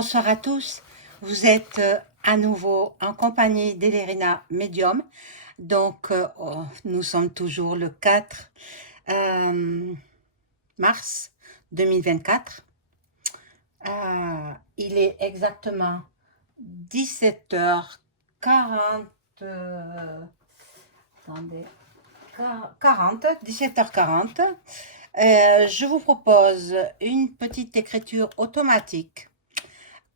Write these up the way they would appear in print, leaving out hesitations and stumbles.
Bonsoir à tous, vous êtes à nouveau en compagnie d'Elerina Medium. Donc, nous sommes toujours le 4 mars 2024. Il est exactement 17h40. Attendez, 17h40. Je vous propose une petite écriture automatique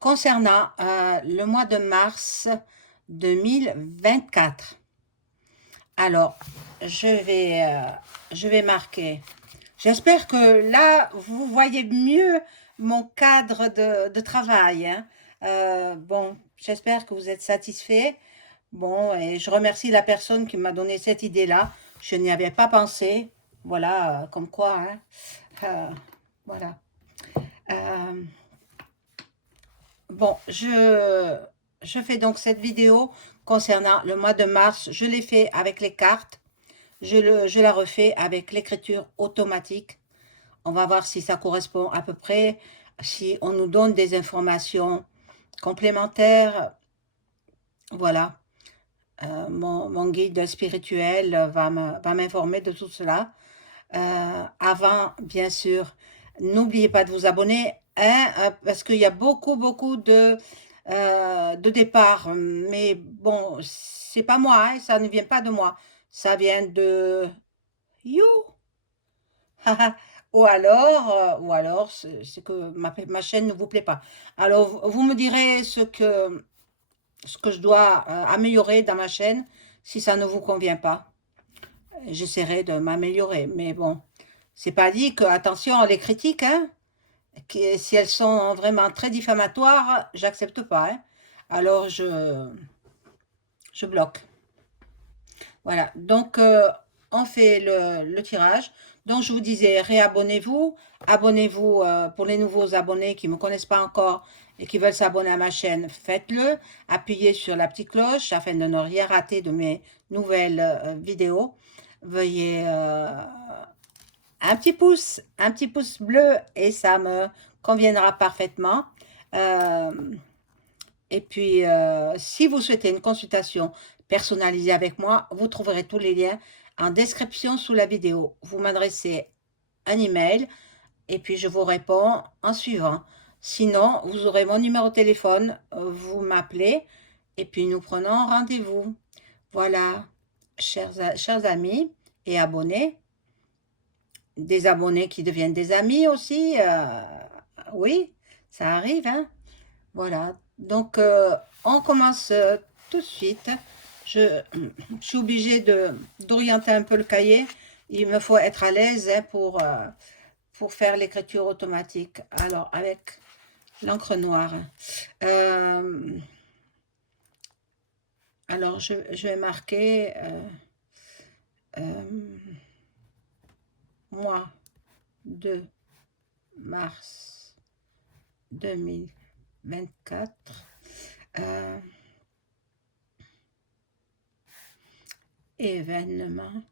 concernant le mois de mars 2024. Alors, je vais marquer. J'espère que là, vous voyez mieux mon cadre de travail, hein. Bon, j'espère que vous êtes satisfait. Bon, et je remercie la personne qui m'a donné cette idée-là. Je n'y avais pas pensé. Voilà, comme quoi, hein. Voilà. Euh, Bon, je fais donc cette vidéo concernant le mois de mars. Je l'ai fait avec les cartes. Je la refais avec l'écriture automatique. On va voir si ça correspond à peu près, si on nous donne des informations complémentaires. Voilà. Mon guide spirituel va m'informer de tout cela. Avant, bien sûr, n'oubliez pas de vous abonner, hein, parce qu'il y a beaucoup de départs. Mais bon, c'est pas moi, hein, ça ne vient pas de moi. Ça vient de you. Ou alors, c'est que ma chaîne ne vous plaît pas. Alors, vous me direz ce que je dois améliorer dans ma chaîne si ça ne vous convient pas. J'essaierai de m'améliorer, mais bon, c'est pas dit que, attention, les critiques, hein, si elles sont vraiment très diffamatoires, j'accepte pas, hein. Alors je bloque. Voilà, donc on fait le tirage. Donc je vous disais, réabonnez-vous, abonnez-vous pour les nouveaux abonnés qui ne me connaissent pas encore et qui veulent s'abonner à ma chaîne, faites-le. Appuyez sur la petite cloche afin de ne rien rater de mes nouvelles vidéos. Veuillez un petit pouce bleu et ça me conviendra parfaitement. Euh, et puis, si vous souhaitez une consultation personnalisée avec moi, vous trouverez tous les liens en description sous la vidéo. Vous m'adressez un email et puis je vous réponds en suivant. Sinon, vous aurez mon numéro de téléphone, vous m'appelez et puis nous prenons rendez-vous. Voilà, chers amis et abonnés, des abonnés qui deviennent des amis aussi. Oui, ça arrive, hein. Voilà. Donc, on commence tout de suite. Je, je suis obligée d'orienter un peu le cahier. Il me faut être à l'aise, hein, pour faire l'écriture automatique. Alors, avec l'encre noire. Euh, alors, je vais marquer euh, mois de mars 2024. Événements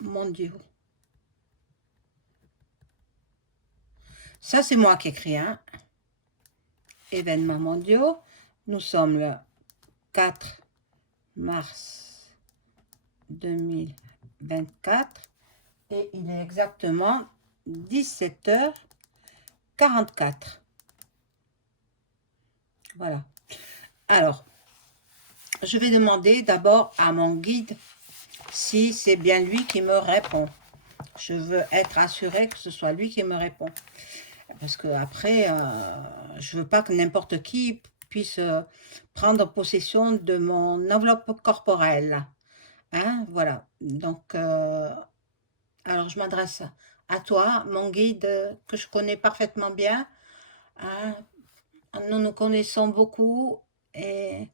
mondiaux. Ça, c'est moi qui écris, hein. Événements mondiaux. Nous sommes le 4 mars 2024 et il est exactement 17h44. Voilà. Alors, je vais demander d'abord à mon guide si c'est bien lui qui me répond. Je veux être assurée que ce soit lui qui me répond. Parce que après, je veux pas que n'importe qui puisse prendre possession de mon enveloppe corporelle. Hein, voilà. Donc, alors je m'adresse à toi, mon guide que je connais parfaitement bien. Hein. Nous nous connaissons beaucoup et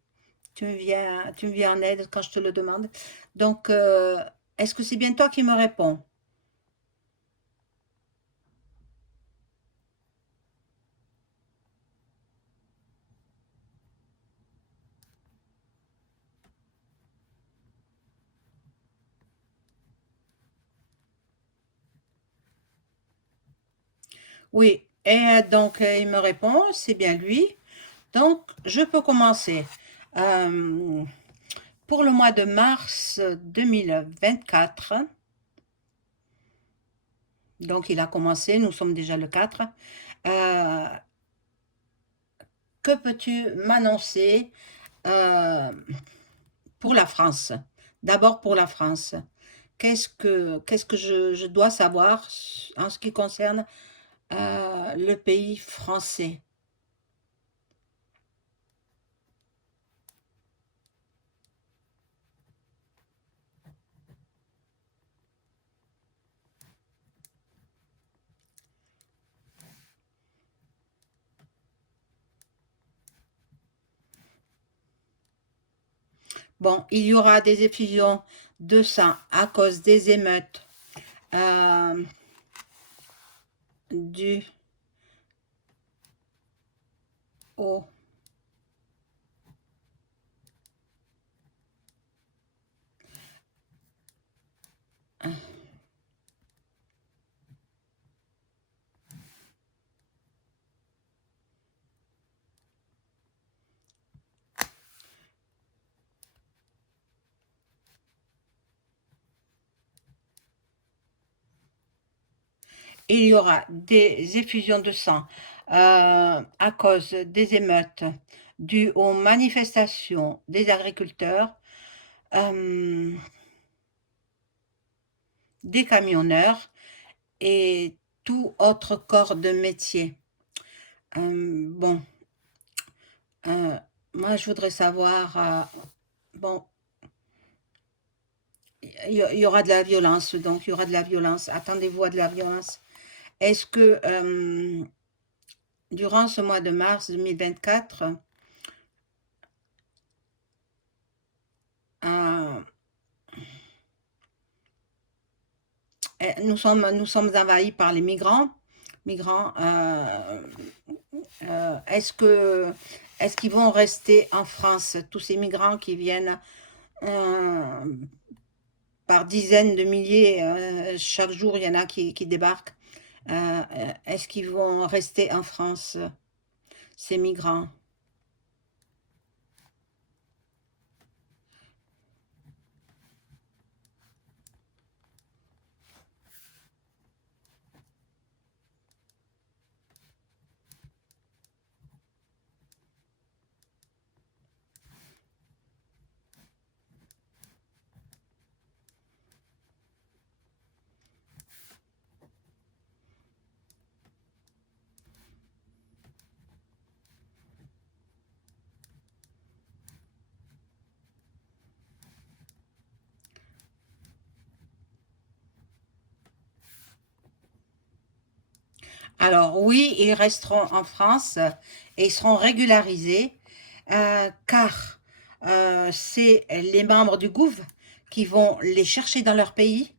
tu me viens en aide quand je te le demande. Donc, est-ce que c'est bien toi qui me réponds? Oui, Et donc, il me répond, c'est bien lui. Donc, je peux commencer. Euh, pour le mois de mars 2024, donc il a commencé, nous sommes déjà le 4. Euh, que peux-tu m'annoncer euh, pour la France? D'abord pour la France. Qu'est-ce que je dois savoir en ce qui concerne le pays français? Bon, il y aura des effusions de sang à cause des émeutes euh, dues au... Il y aura des effusions de sang à cause des émeutes dues aux manifestations des agriculteurs, euh, des camionneurs et tout autre corps de métier. Bon, euh, moi je voudrais savoir, bon, il y aura de la violence, donc il y aura de la violence. Attendez-vous à de la violence. Est-ce que durant ce mois de mars 2024, euh, nous sommes envahis par les migrants, est-ce qu'ils vont rester en France, tous ces migrants qui viennent euh, par dizaines de milliers, chaque jour il y en a qui débarquent, est-ce qu'ils vont rester en France, ces migrants? Alors oui, ils resteront en France et ils seront régularisés car c'est les membres du gouv qui vont les chercher dans leur pays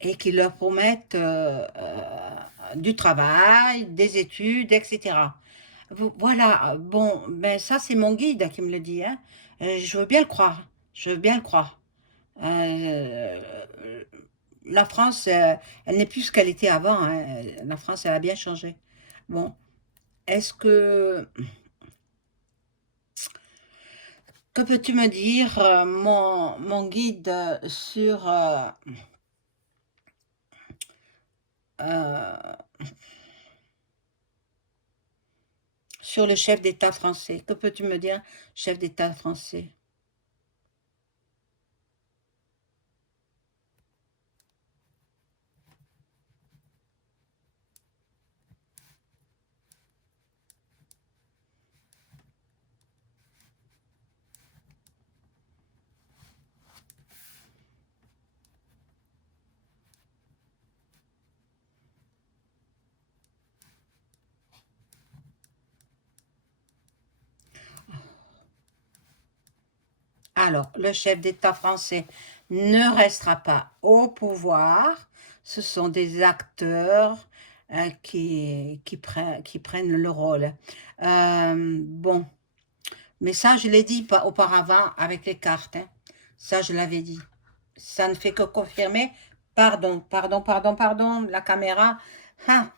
et qui leur promettent du travail, des études, etc. Voilà, bon, ben ça c'est mon guide qui me le dit, hein. Je veux bien le croire, je veux bien le croire. Euh, la France, elle n'est plus ce qu'elle était avant, hein. La France, elle a bien changé. Bon, est-ce que peux-tu me dire, mon guide, euh, sur le chef d'État français? Que peux-tu me dire, chef d'État français? Alors, le chef d'État français ne restera pas au pouvoir. Ce sont des acteurs qui prennent le rôle. Bon, mais ça, je l'ai dit auparavant avec les cartes, hein. Ça, je l'avais dit. Ça ne fait que confirmer. Pardon, pardon, pardon, pardon, la caméra. Ah,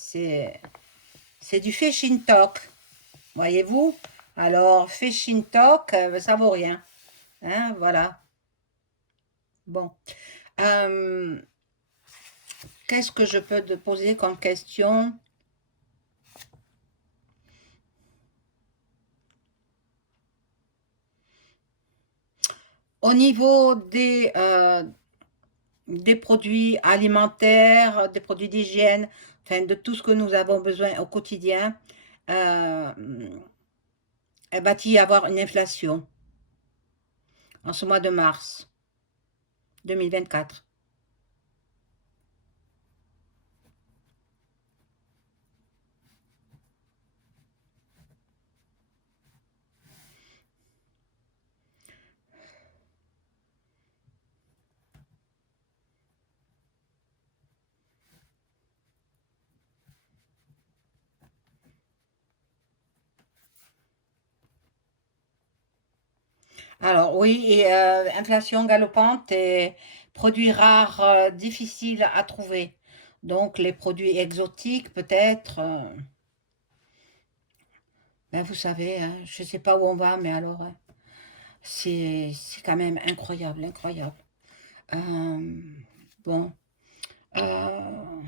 C'est c'est du fishing talk, voyez-vous? Alors, fishing talk, ça vaut rien. Hein, voilà. Bon. Euh, Qu'est-ce que je peux te poser comme question? Au niveau des produits alimentaires, des produits d'hygiène, enfin de tout ce que nous avons besoin au quotidien, euh, va-t-il y avoir une inflation en ce mois de mars 2024? Alors oui, et inflation galopante et produits rares difficiles à trouver. Donc les produits exotiques peut-être, ben, vous savez, hein, je ne sais pas où on va, mais alors c'est quand même incroyable, incroyable. Euh, bon, euh,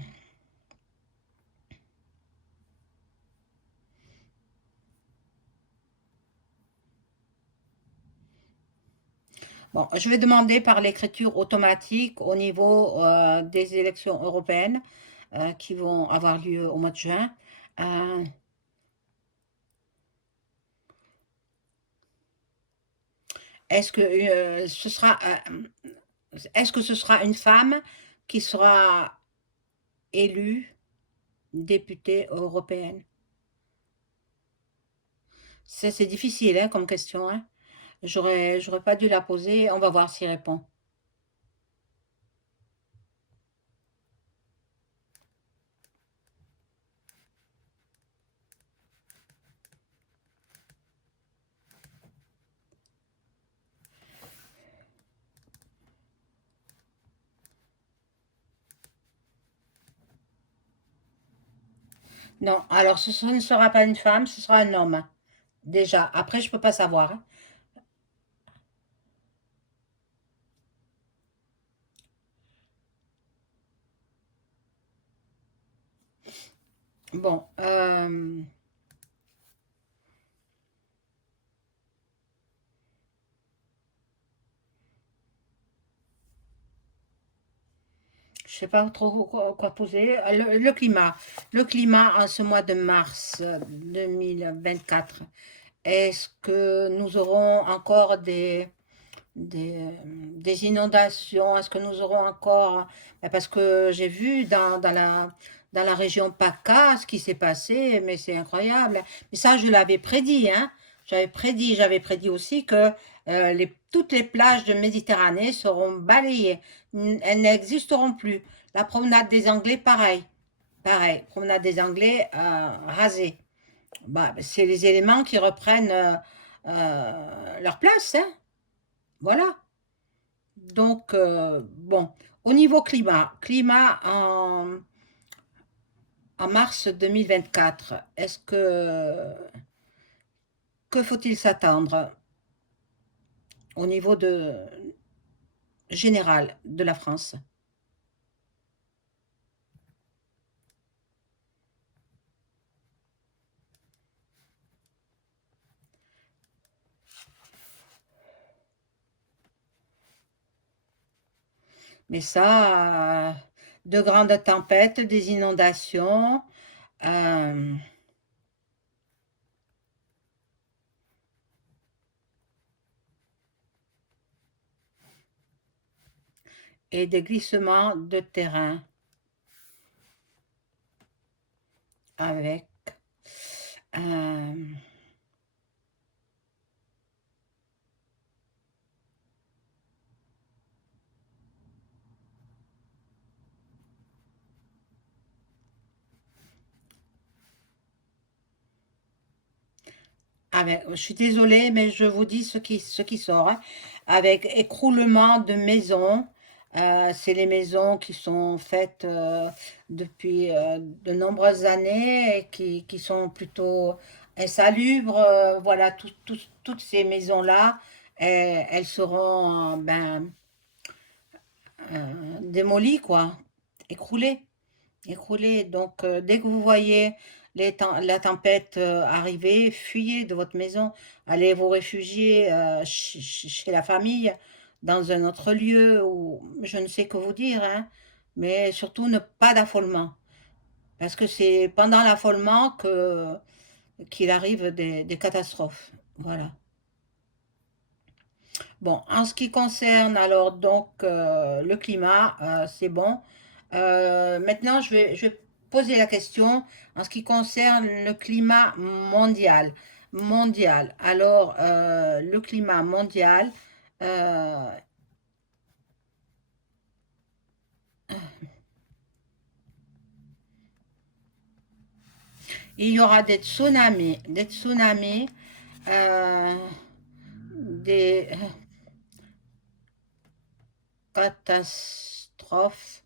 bon, je vais demander par l'écriture automatique au niveau des élections européennes qui vont avoir lieu au mois de juin. Euh, est-ce que ce sera est-ce que ce sera une femme qui sera élue députée européenne? C'est difficile hein, comme question. Hein. J'aurais pas dû la poser. On va voir s'il répond. Non, alors ce ne sera pas une femme, ce sera un homme. Déjà, après, je peux pas savoir. Hein. Bon, je sais pas trop quoi poser. Le climat. Le climat en ce mois de mars 2024. Est-ce que nous aurons encore des inondations? Est-ce que nous aurons encore... Ben, parce que j'ai vu dans la région PACA ce qui s'est passé, mais c'est incroyable. Mais ça, je l'avais prédit, hein. J'avais prédit aussi que toutes les plages de Méditerranée seront balayées. Elles n'existeront plus. La promenade des Anglais, pareil. Pareil, promenade des Anglais rasée. Bah, c'est les éléments qui reprennent leur place, hein. Voilà. Donc, bon, au niveau climat en mars 2024, que faut-il s'attendre au niveau général de la France? Mais ça, de grandes tempêtes, des inondations, euh, et des glissements de terrain avec, euh, je suis désolée, mais je vous dis ce qui sort, hein. Avec écroulement de maisons, C'est les maisons qui sont faites depuis de nombreuses années et qui sont plutôt insalubres. Voilà, toutes ces maisons-là, elles seront démolies, quoi, écroulées. Écroulées. Donc, dès que vous voyez la tempête arriver, fuyez de votre maison. Allez vous réfugier chez la famille, dans un autre lieu, ou je ne sais que vous dire, hein. Mais surtout, ne pas d'affolement. Parce que c'est pendant l'affolement qu'il arrive des catastrophes. Voilà. Bon, en ce qui concerne alors donc le climat, c'est bon. Maintenant, je vais poser la question en ce qui concerne le climat mondial. Mondial. Alors, le climat mondial, euh, il y aura des tsunamis, euh, des catastrophes.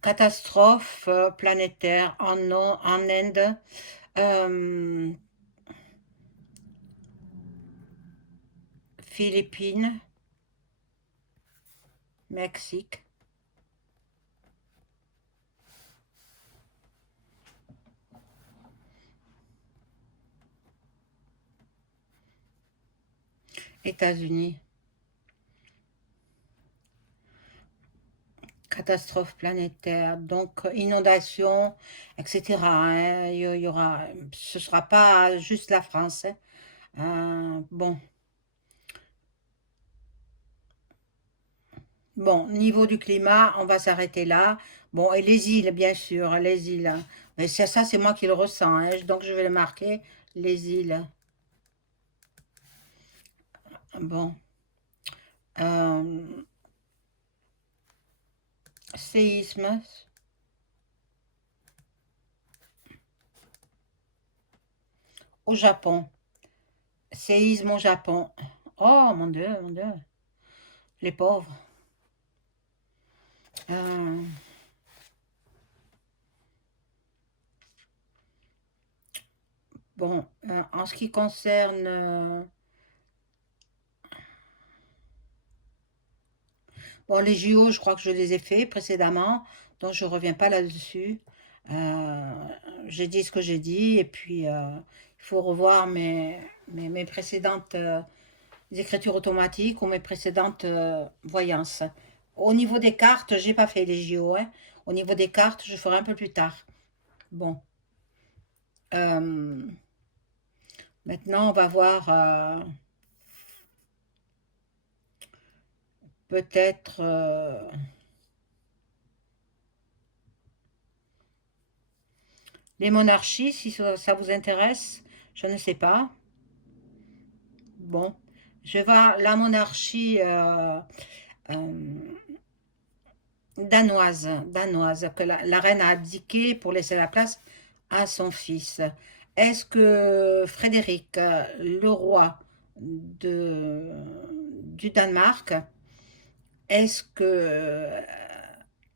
Catastrophes planétaires en Inde, euh, Philippines, Mexique, États-Unis. Catastrophe planétaire, donc inondation, etc., hein. Il y aura, ce ne sera pas juste la France, hein. Bon, bon, niveau du climat, on va s'arrêter là. Bon, et les îles, bien sûr, les îles, hein. Mais ça c'est moi qui le ressens, hein, donc je vais le marquer, les îles. Bon, euh, séisme au Japon. Séisme au Japon. Oh mon Dieu, les pauvres. Euh, bon, en ce qui concerne bon, les JO, je crois que je les ai faits précédemment, donc je ne reviens pas là-dessus. Euh, j'ai dit ce que j'ai dit, et puis il faut revoir mes précédentes écritures automatiques ou mes précédentes voyances. Au niveau des cartes, j'ai pas fait les JO, hein. Au niveau des cartes, je ferai un peu plus tard. Bon, euh, maintenant on va voir peut-être les monarchies, si ça vous intéresse. Je ne sais pas. Bon, je vais voir la monarchie euh, danoise, que la reine a abdiqué pour laisser la place à son fils. Est-ce que Frédéric, le roi du Danemark, est-ce que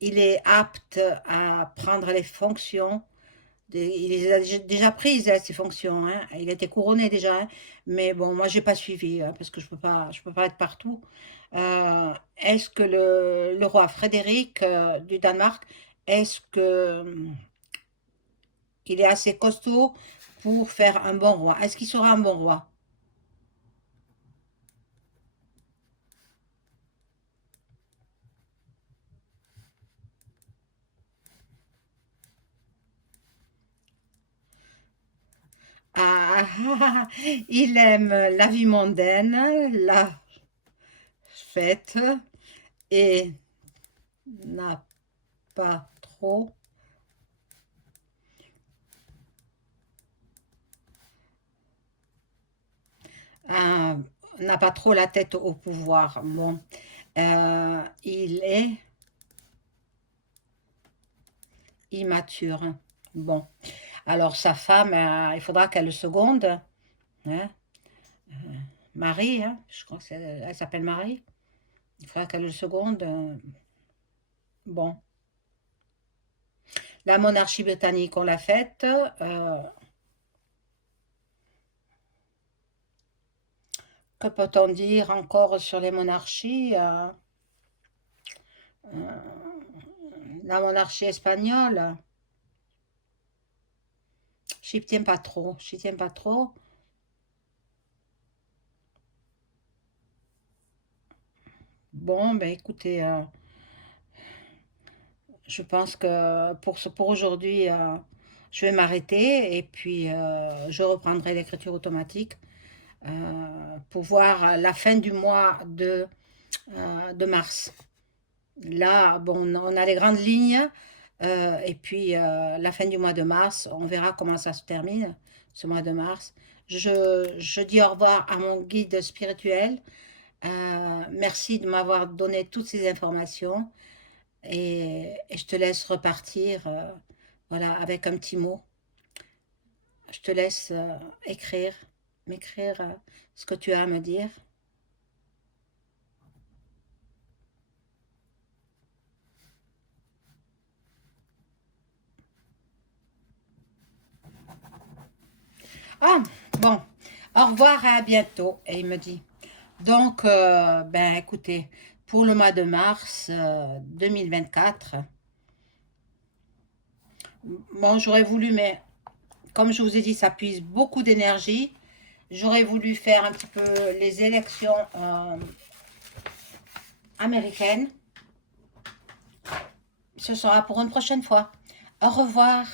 il est apte à prendre les fonctions il les a déjà prises, hein, ces fonctions, hein. Il a été couronné déjà, hein. Mais bon, moi, j'ai pas suivi, hein, parce que je peux pas être partout. Est-ce que le roi Frédéric du Danemark, est-ce que il est assez costaud pour faire un bon roi? Est-ce qu'il sera un bon roi? Ah, il aime la vie mondaine, la fête et n'a pas trop. Ah, n'a pas trop la tête au pouvoir. Bon, il est immature. Bon, alors sa femme, il faudra qu'elle le seconde, hein. Marie, hein, je crois elle s'appelle Marie. Il faudra qu'elle le seconde. Bon, la monarchie britannique, on l'a faite. Que peut-on dire encore sur les monarchies? La monarchie espagnole, j'y tiens pas trop. J'y tiens pas trop. Bon, ben écoutez, je pense que pour aujourd'hui, je vais m'arrêter et puis je reprendrai l'écriture automatique pour voir la fin du mois de mars. Là, bon, on a les grandes lignes et puis la fin du mois de mars, on verra comment ça se termine, ce mois de mars. Je dis au revoir à mon guide spirituel. Merci de m'avoir donné toutes ces informations et je te laisse repartir voilà, avec un petit mot. Je te laisse m'écrire ce que tu as à me dire. Ah, bon, au revoir et à bientôt. Et il me dit. Donc, ben écoutez, pour le mois de mars 2024, bon, j'aurais voulu, mais comme je vous ai dit, ça puise beaucoup d'énergie. J'aurais voulu faire un petit peu les élections américaines. Ce sera pour une prochaine fois. Au revoir.